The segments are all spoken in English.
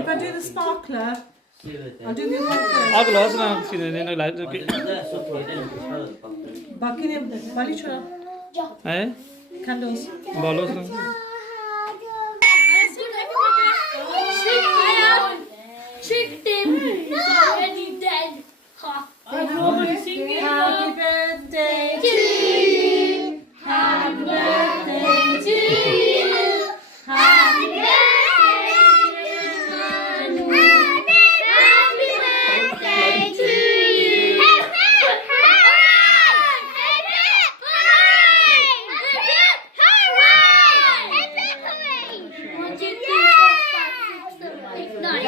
If I do the sparkler, I'll do the other one first. I'll glass now. See the light. Back in Bali chora. Eh? Candles. Bolos now. Tricked him. He's already dead. Ha. Happy birthday To you. Happy birthday to you. Happy birthday, Manu. Happy birthday to you.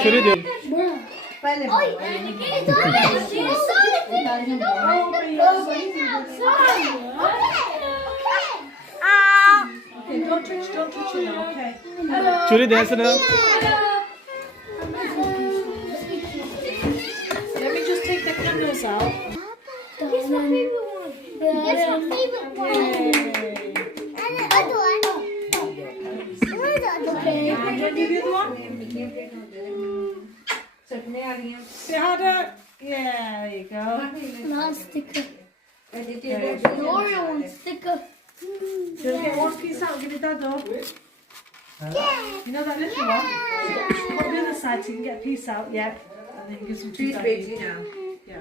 Should we do? पहले Okay, don't touch it now, okay? Should we dance now? Let me just take the candles out. It's my favorite one. It's my favorite one. And the other one. Where's the other one? Do you want to give you the one? Say how to... Yeah, there you go. Not sticker. The Oreo one sticker. Just get one piece out and give it that though. You know that little one? Put the other side so you can get a piece out, yeah. And then you give some to Daddy. Yeah.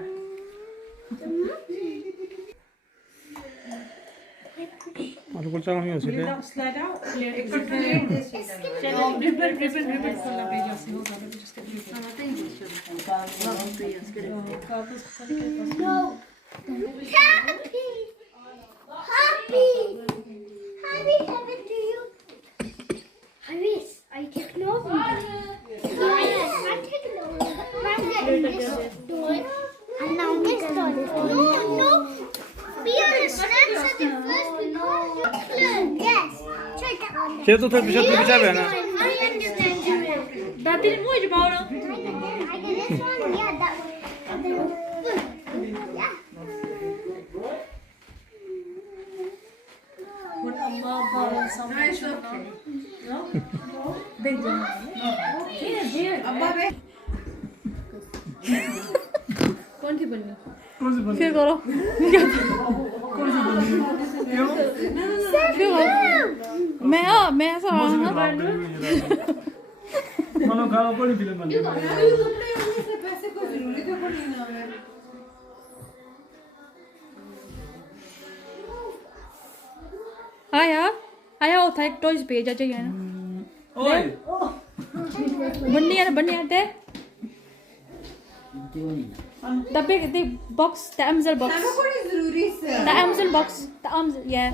और कुछ चाह नहीं हो Will सकते. that slide out? It's okay. Ribbon. Hold on, let me just get the ribbon. No. Happy. Happy birthday to you. Haris, are you taking over? Yes, I'm taking over. I'm getting this door. And now this door. No. Be honest, that's the first because look, yes. Try that one. ये तो थोड़ा पिछले पीछे है ना. I understand you. That didn't move, Paula. I get this one, yeah, that one. And then, yeah. What Amma borrow some? Nice, okay. No? Big one. Here. Amma, wait. कौन सी बनी? फिर करो। मैं ऐसा मानो खाना पड़ी फिल्म बन गई. पैसे को जरूरी तो पड़ी ना है। आया होता है टॉयज पे जा चाहिए ना। ओए. बन्नी आते। The box, the Amazon box. The Amazon box, the Amazon, yeah.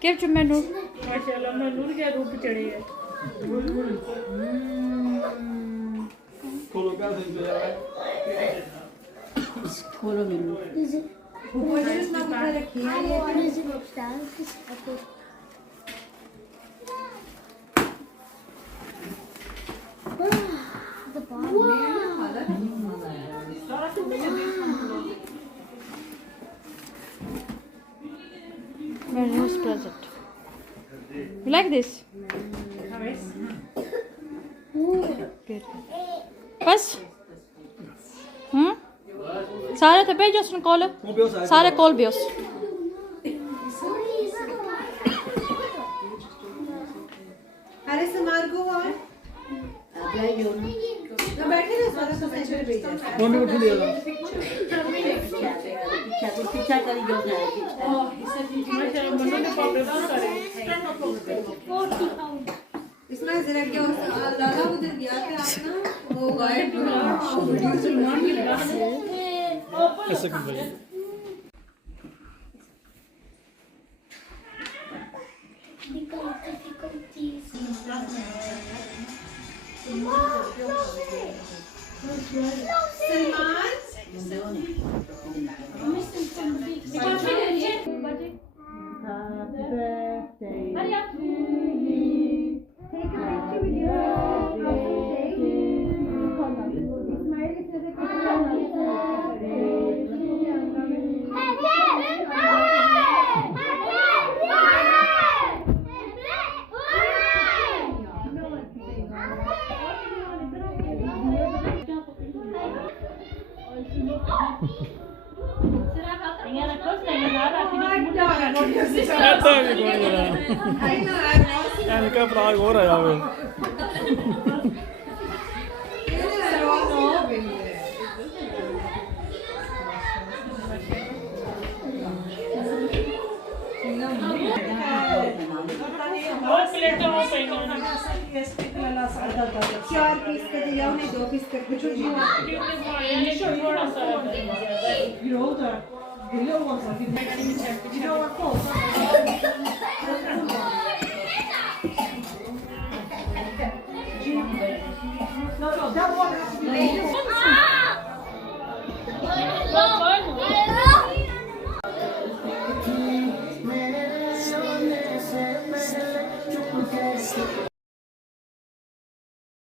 Give to menu. माशाल्लाह नूर के रूप चढ़े है. खोलो क्या देख लिया है. खोलो मेनू. What is it upstairs? The bar. Very nice present. You like this? Good. बस? सारे थे भेजो उसने कॉल. सारे कॉल भी उस. अरे समार को और ना बैठे ना सारा सब ऐसे भेजा. कौन ने उठा लिया था. पीछा करी जो ना इसमें जरा क्या लाला उधर गया था ना वो गायब वीडियो मान के लगा ऐसे कर भाई. ऐसा भी कौन जरा इनका फ्लॉग हो रहा है चार पीस कर दिया उन्हें 2 पीस करके Ah!